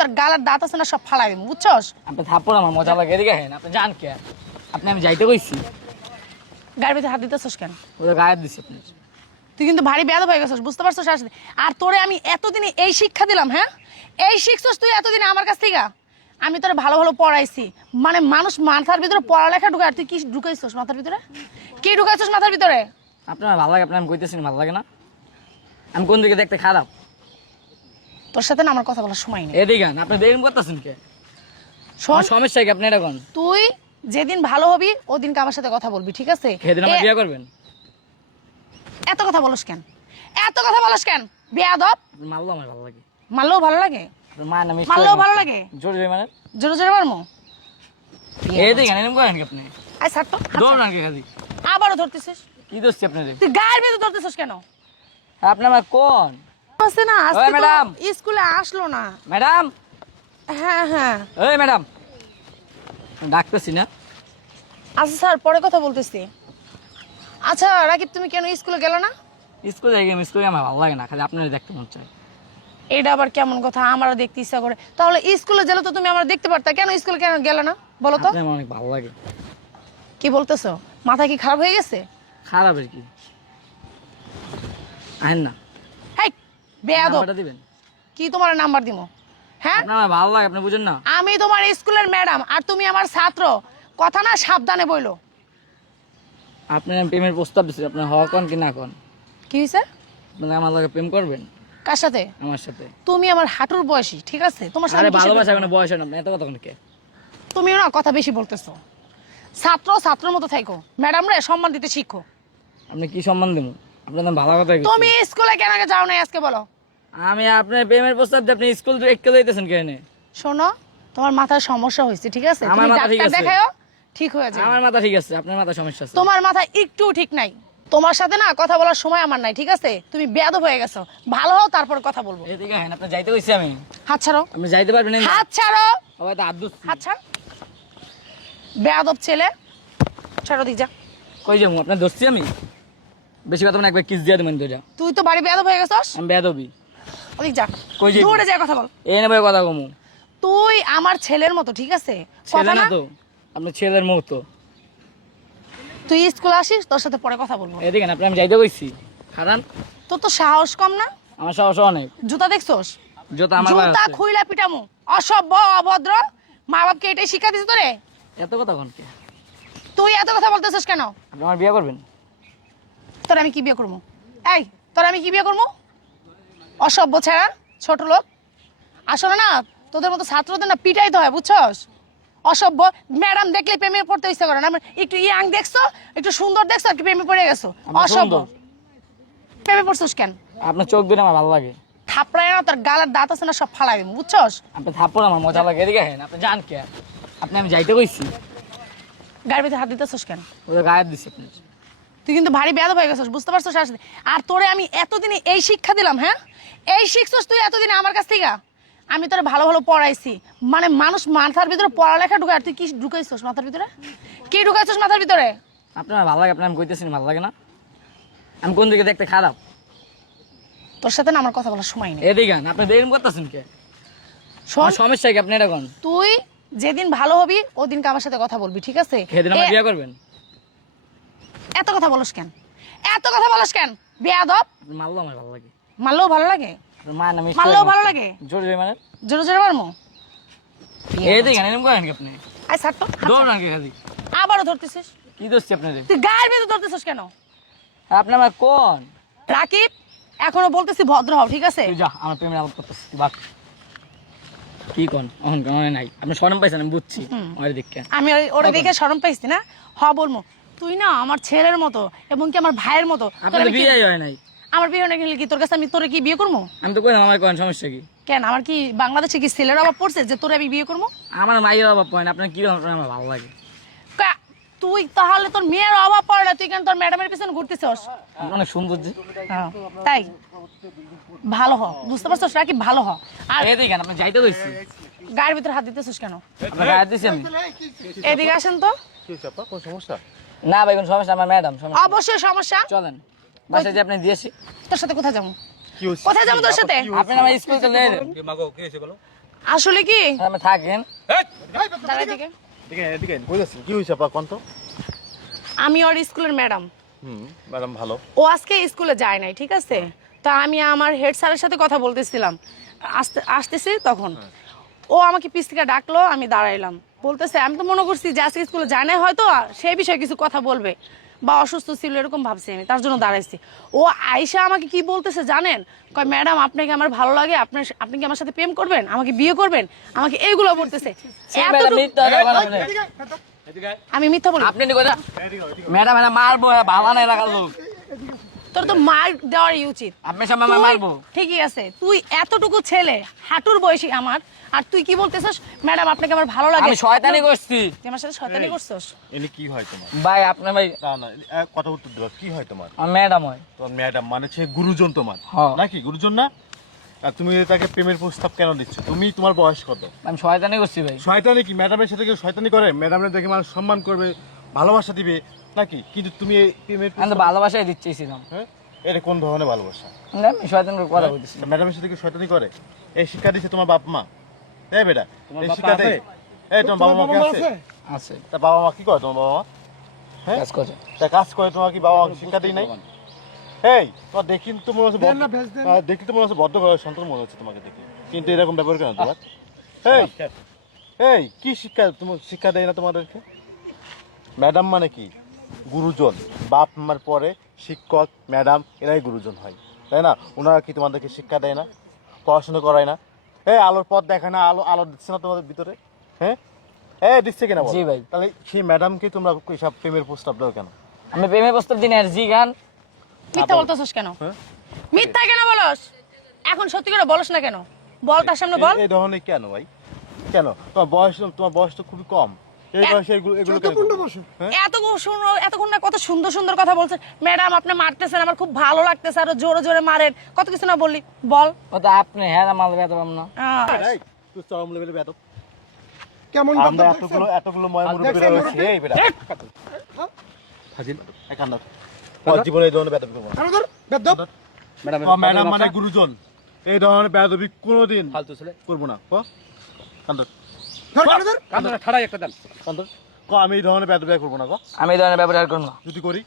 তোর গালের দাঁত আছে না সব ফালাই দিবো, বুঝছস? আপনি থাপ্পড় আমার মজা লাগে, এদিকে হেন আপনি জান কে আপনি আমি যাইতে কইছি গায়ের ভিতরে হাত দিতেছস কেন? ওদের গায়ে দিছি আপনি। তুই কিন্তু ভারী বেয়াদব হয়ে গেছিস, বুঝতে পারছিস? আসলে আর তোরে আমি এতদিনে এই শিক্ষা দিলাম, হ্যাঁ? এই শিখছস তুই এতদিনে আমার কাছ থেকে? আমি তোরে ভালো ভালো পড়াইছি, মানে মানুষ মাথার ভিতরে পড়ালেখা ঢুকায়, আর তুই কি ঢুকাইছস মাথার ভিতরে? কি ঢুকাইছস মাথার ভিতরে? আপনার ভালো লাগে, আপনার আমি কইতেছি ভালো লাগে না? আমি কোন দিকে দেখতে খারাপ? তোর সাথে না আমার কথা বলার সময় নেই। এদিকে আন, আপনি দেরিম করতেছেন কে? শোন, সমস্যা কি আপনি এটা কোন? তুই যেদিন ভালো হবি ওদিনকে আমার সাথে কথা বলবি, ঠিক আছে? সেদিন আমার বিয়ে করবেন? এত কথা বলস কেন? এত কথা বলস কেন বেয়াদব? মারলো আমার ভালো লাগে। মারলেও ভালো লাগে? মা নামি মারলেও ভালো লাগে? জোরে মানে জোরে জোরে মারমো? এদিকে এরকম করেন কি আপনি? আয় ছাড় তো। দৌড় না কি খালি? আবারও ধরতেছিস? কি দোষছি আপনাদের? তুই গায়ের ভিতরে ধরতেছিস কেন? আপনি আমার কোন? আছে না, আজকে ওই ম্যাডাম। তো স্কুলে আসলো না। ম্যাডাম, হ্যাঁ হ্যাঁ ওই ম্যাডাম ডাকতেছি না? আচ্ছা স্যার, পরে কথা বলতেছি। আচ্ছা রাকিব, তুমি কেন স্কুলে গেল না? স্কুলে যাই, স্কুলে আমার ভালো লাগে না, খালি আপনার দেখতে মন চায়। এটা আবার কেমন কথা? আমারও দেখতে ইচ্ছা করে। তাহলে স্কুলে গেলে তো তুমি আমার দেখতে পারতা, কেন স্কুলে কেন গেলে না বলো তো? আপনার আমার অনেক ভালো লাগে। কি বলতেছো? মাথা কি খারাপ হয়ে গেছে? খারাপের কি? আহেন না। হেই বেয়াদব, নাম্বারটা দিবেন? কি তোমার নাম্বার দিমো? হ্যাঁ, আপনার আমার ভালো লাগে, আপনি বুঝেন না? আমি তোমার স্কুলের ম্যাডাম আর তুমি আমার ছাত্র, কথা না সাবধানে বইলো। আপনি প্রেমের প্রস্তাব দিচ্ছি, আপনার হওয়া কোন কি না কোন? কি হয়েছে? মানে আমার লাগে প্রেম করবেন? কার সাথে? আমার সাথে। তুমি আমার হাঁটুর বয়সী, ঠিক আছে? তোমার সাথে আরে কিসের ভালোবাসা ব্যাপার? কোনো বয়স হয় না, এত কথা কোন কে? তুমিও না কথা বেশি বলতেছো। ছাত্র ছাত্রের মতো থাকো, ম্যাডাম রে সম্মান দিতে শিখো। আপনি কি সম্মান দেবো? আপনার তো ভালো কথা তুমি স্কুলে কেন আগে যাও না আজকে বলো? আমি আপনার প্রেমের প্রস্তাব দিয়ে আপনি স্কুল একটু দিতেছেন কেন? শোনো, তোমার মাথায় সমস্যা হয়েছে, ঠিক আছে? আমার তুমি মাথা ঠিক ডাক্তার আছে। দেখাও, ঠিক হয়ে যাবে। আমার মাথা ঠিক আছে, আপনার মাথা সমস্যা আছে। তোমার মাথা একটু ঠিক নাই। তোমার সাথে না কথা বলার সময় আমার নাই, ঠিক আছে? তুমি বেয়াদব হয়ে গেছো। ভালো হও, তারপর কথা বলবো। এদিকে হেন, আপনি যাইতে কইছি আমি। হাত ছাড়ো, আপনি যাইতে পারবেন না? হাত ছাড়ো, সবাই তো হাত ধরছি। হাত ছাড়। বেয়াদব ছেলে, ছাড়ো দিক যা। কই যাবো? আপনার ধরছি আমি? বেশি কথা মানে একবার কিস দিয়ে দেবেন দুইটা। তুই তো বাড়ি বেয়াদব হয়ে গেছস। আমি বেয়াদবি। ওদিক যা, কই যাইবো? দৌড়ে যা কথা বল। এই নেবে কথা কমু। তুই আমার ছেলের মতো, ঠিক আছে? ছেলে কথা না না, তো, আপনি ছেলের মতো। তুই স্কুলে আসিস, তোর সাথে পরে কথা বলবো। এদিকে না, আপনি আমি যাইতে কইছি। খারান, তোর তো সাহস কম না? আমার সাহস অনেক। জুতা দেখছস? জুতা আমার জুতা আছে। খুইলা পিটামু। অসভ্য, অভদ্র। মা বাপকে এটাই শিক্ষা দিছিস তোরে? এত কথা কোন কে? তুই এত কথা বলতেছিস কেন? আপনি আমার বিয়ে করবেন? তোর আমি কি বিয়ে করবো? এই, তোর আমি কি বিয়ে করবো? অসভ্য ছেড়া, ছোট লোক। আসলে না, তোদের মতো ছাত্রদের না পিটাইতে হয়, বুঝছস? অসভ্য। ম্যাডাম দেখলে প্রেমে পড়তে ইচ্ছা করে না। একটু ইয়াং দেখছো, একটু সুন্দর দেখছো, আর কি প্রেমে পড়ে গেছো? আমি অসভ্য। সুন্দর। প্রেমে পড়ছিস কেন? আপনার চোখ দিলে আমার ভালো লাগে। থাপড়ায় না তোর গালের দাঁত আছে না সব ফালাই দিবো, বুঝছস? আপনি থাপ্পড় আমার মজা লাগে, এদিকে হেন আপনি জান কে আপনি আমি যাইতে কইছি গায়ের ভিতরে হাত দিতেছস কেন? ওদের গায়ে দিছি আপনি। তুই কিন্তু ভারী বেয়াদব হয়ে গেছিস, বুঝতে পারছিস? আসলে আর তোরে আমি এতদিনে এই শিক্ষা দিলাম, হ্যাঁ? এই শিখছস তুই এতদিনে আমার কাছ থেকে? আমি তোরে ভালো ভালো পড়াইছি, মানে মানুষ মাথার ভিতরে পড়ালেখা ঢুকায়, আর তুই কি ঢুকাইছস মাথার ভিতরে? কি ঢুকাইছস মাথার ভিতরে? আপনার ভালো লাগে, আপনার আমি কইতেছি ভালো লাগে না? আমি কোন দিকে দেখতে খারাপ? তোর সাথে না আমার কথা বলার সময় নেই। এদিকে আন, আপনি দেরিম করতেছেন কে? শোন, আমার সমস্যা কি আপনি এটা কোন? তুই যেদিন ভালো হবি ওদিনকে আমার সাথে কথা বলবি, ঠিক আছে? সেদিন আমার বিয়ে করবেন? এত কথা বলস কেন? এত কথা বলস কেন বেয়াদব? আপনি মারলো আমার ভালো লাগে। মারলেও ভালো লাগে? আপনার মা নামি মারলেও ভালো লাগে? জোরে মানে জোরে জোরে মারমো? এদিকে এরকম করেন কি আপনি? আয় ছাড় তো। দৌড় না কি খালি? আবারও ধরতেছিস? কি দোষছি আপনাদের? তুই গায়ের ভিতরে ধরতেছিস কেন? আপনি আমার কোন? রাকিব, এখনো বলতেছি ভদ্র হও, ঠিক আছে? তুই যা, আমার প্রেমের আলাপ করতেছিস তুই বাক। কি কোন অহংকার মনে নাই? আপনি শরম পাইছেন আমি বুঝছি। ওর দিক কেন? আমি ওরা দেখে শরম পাইছি না? হ বলবো, তুই না আমার ছেলের মতো এবং কি আমার ভাইয়ের মতো। আপনার বিয়ে হয় নাই? আমার বিয়ে না গেলে কি তোর কাছে আমি তোরে কি বিয়ে করবো? আমি তো কইলাম আমার কোন সমস্যা কি? কেন, আমার কি বাংলাদেশে কি ছেলের অভাব পড়ছে যে তোরে আমি বিয়ে করবো? আমার মায়ের অভাব পড়ে না, আপনার কি আমার ভালো লাগে। তুই তাহলে তোর মেয়ের অভাব পড়ে, তুই কেন তোর ম্যাডামের পিছনে ঘুরতেছস? আপনি অনেক সুন্দর যে। তাই ভালো হ, বুঝতে পারছস রাকিব? ভালো হ। আর এদিকে আপনি যাইতে কইছি। গায়ের ভিতরে হাত দিতেছস কেন? আপনার গায়ে দিছি আমি। এদিকে আসেন তো। না ভাই কোন সমস্যা, আমার ম্যাডাম সমস্যা। অবশ্যই সমস্যা। চলেন বাসায় যে আপনি দিয়েছি। তোর সাথে কোথায় যাবো? কোথায় যাবো তোর সাথে? আপনি আমার স্কুল চলে এলেন। আসলে কি আপনি থাকেন। দাঁড়াই থেকে এদিকে কই যাচ্ছেন? কি হইছে আপা কোন তো? আমি ওর স্কুলের ম্যাডাম। ম্যাডাম ভালো। ও আজকে স্কুলে যায় নাই, ঠিক আছে? তা আমি আমার হেড স্যারের সাথে কথা বলতেছিলাম, আসতেছি তখন ও আমাকে পিছ থেকে ডাকলো, আমি দাঁড়াইলাম। বলতেছে আমি তো মনে করছি যে আজকে স্কুলে যায় নাই, হয়তো সেই বিষয়ে কিছু কথা বলবে বা অসুস্থ ছিল এরকম ভাবছি আমি, তার জন্য দাঁড়াইছি। ও আয়শা আমাকে কি বলতেছে জানেন? কয় ম্যাডাম আপনাকে আমার ভালো লাগে, আপনি কি আমার সাথে প্রেম করবেন, আমাকে বিয়ে করবেন, আমাকে এইগুলো বলতেছে। আমি মিথ্যা বলি? আপনি ম্যাডাম মারবো, ভালো না এলাকার লোক। তোর তো মার দেওয়ারই উচিত। আপনার সামনে তুই- মারবো। ঠিকই আছে, তুই এতটুকু ছেলে, হাঁটুর বয়সী আমার, আর তুই কি বলতেছিস ম্যাডাম আপনাকে আমার ভালো লাগে? আমি শয়তানি করছি। তুই আমার সাথে শয়তানি করছস? এনে কি হয় তোমার? ভাই আপনার ভাই না না কথা উত্তর দেবা। কি হয় তোমার? আমার ম্যাডাম হয়। তোমার ম্যাডাম মানে সে গুরুজন তোমার, হ্যাঁ। নাকি গুরুজন না? আর তুমি তাকে প্রেমের প্রস্তাব কেন দিচ্ছ? তুমি তোমার বয়স কত? আমি শয়তানি করছি ভাই। শয়তানি কি ম্যাডামের সাথে কেউ শয়তানি করে? ম্যাডামের দেখে মানুষ সম্মান করবে, ভালোবাসা দিবে নাকি? কিন্তু তুমি এই প্রেমের আমি তো প্রস্তাব- ভালোবাসাই দিচ্ছিলাম। হ্যাঁ, এটা কোন ধরনের ভালোবাসা? আমি শয়তানি করে কথা বলতেছি। ম্যাডামের সাথে কেউ শয়তানি করে? এই শিক্ষা দিচ্ছে তোমার বাপ মা? এই বেটা এই শিক্ষা দেয়? এই তোমার বাবা মা কি আছে? আছে তা বাবা মা কি করে তোমার বাবা মা? হ্যাঁ, কাজ করে। তা কাজ করে তোমার কি বাবা মাকে শিক্ষা দিই নাই? এই তোমার দেখি তো মনে হচ্ছে দেখি তো মনে হচ্ছে বদ্ধ ঘরের সন্তান মনে হচ্ছে তোমাকে দেখে, কিন্তু এরকম ব্যবহার কেন তোমার? এই এই কি শিক্ষা তোমার শিক্ষা দেয় না তোমাদেরকে? ম্যাডাম মানে কি গুরুজন, বাপ মার পরে শিক্ষক ম্যাডাম এরাই গুরুজন হয়, তাই না? ওনারা কি তোমাদেরকে শিক্ষা দেয় না, পড়াশোনা করায় না? এই আলোর পথ দেখায় না, আলো আলো দিচ্ছে না তোমাদের ভিতরে? হ্যাঁ, দিচ্ছে কিনা বলো? জি ভাই। তাহলে সেই ম্যাডামকে তোমরা সব প্রেমের প্রস্তাব দাও কেন? আমি প্রেমের প্রস্তাব দিন আর জি গান। মিথ্যা বলতেছস কেন? হ্যাঁ? মিথ্যা কেন বলস? এখন সত্যি করে বলস না কেন? বল, তার সামনে বল। এই ধরনের কেন ভাই? কেন? তোমার বয়স তো খুবই কম, এই বয়সে এগুলো কেন করো? হ্যাঁ? এতক্ষণ না কত সুন্দর সুন্দর কথা বলছে। ম্যাডাম আপনি মারতেছেন, আমার খুব ভালো লাগতেছে, আরো জোরে জোরে মারেন, কত কিছু না বললি। বল। ও তো আপনি হ্যাঁ মাল বেতন না। এই, তুই চরম লেভেলে বেয়াদব। কেমন আমরা এতগুলো ময় মুরব্বি বের হয়েছি, এই বেটা এই কান্না। ওর জীবনে এই ধরনের বেয়াদবি করবো না। ম্যাডাম মানে গুরুজন, এই ধরনের বেয়াদবি কোনোদিন ফালতু ছেলে করবো না। কান্দর কান্দনা ঠাড়াই একটা দেন কান্দর আমি এই ধরনের বেয়াদবি করবো না। আমি এই ধরনের ব্যবহার করবো না। যদি করি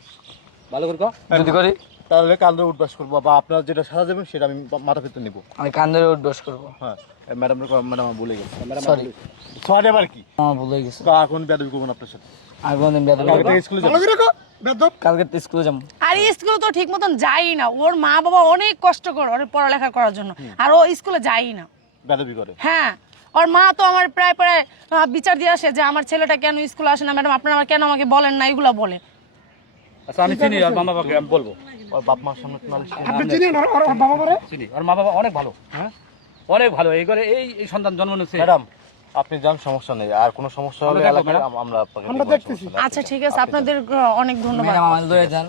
ভালো করে কও। যদি করি তাহলে কান্দরে উঠবাস করবো, বা আপনার যেটা সাজা দেবেন সেটা আমি মাথা পেতে নিবো। আমি কান্দরে উঠবস করবো। হ্যাঁ, ম্যাডাম আমার ভুলে গেছে। সরি, সরি আবার কি? আমার ভুলে গেছে। এখন বেয়াদবি করবো না আপনার সাথে। আর কোনদিন বেতন কালকে থেকে স্কুলে যাবো। কালকে তো স্কুলে যাবো। আর স্কুলে তো ঠিক মতন যাই না, ওর মা বাবা অনেক কষ্ট করে ওর পড়ালেখা করার জন্য, আর ও স্কুলে যাই না। বেয়াদবি করে। হ্যাঁ, ওর মা তো আমার প্রায় প্রায় বিচার দিয়ে আসে যে আমার ছেলেটা কেন স্কুলে আসে না, ম্যাডাম আপনারা আমার কেন আমাকে বলেন না, এগুলা বলে। আচ্ছা আমি চিনি আর মা বাবাকে আমি বলবো। ওর বাপ মার সামনে তো নালিশ করে। আপনি চিনেন আর বাবা মারে? চিনি আর মা বাবা অনেক ভালো, হ্যাঁ অনেক ভালো। এই করে এই সন্তান জন্ম নিচ্ছে। ম্যাডাম আপনি যান, সমস্যা নেই। আর কোনো সমস্যা হলে আমরা দেখবো, এলাকায় ম্যাডাম। আমরা আপনাকে আমরা দেখবো, দেখতেছি। সমস্যা নেই। আচ্ছা ঠিক আছে, আপনাদের অনেক ধন্যবাদ। ম্যাডাম আমাদের ধরে যান।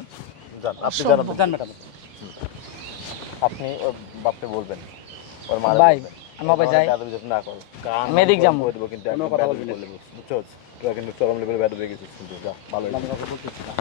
যান, আপনি যান। জান ম্যাডাম। আপনি ওর বাপকে বলবেন, ওর মা ভাই, আমি বাবা যাই। বেয়াদবি যাতে না করে। কান আমি এদিক যাবো। করে দেবো, কিন্তু কোনো একদম কথা বেয়াদবি বলবি না। করলে বুঝছো? তুই কিন্তু চরম লেভেলে বেয়াদবি হয়ে গেছিস কিন্তু। যা, ভালো হয়েছে। আমি কাউকে বলতেছি না।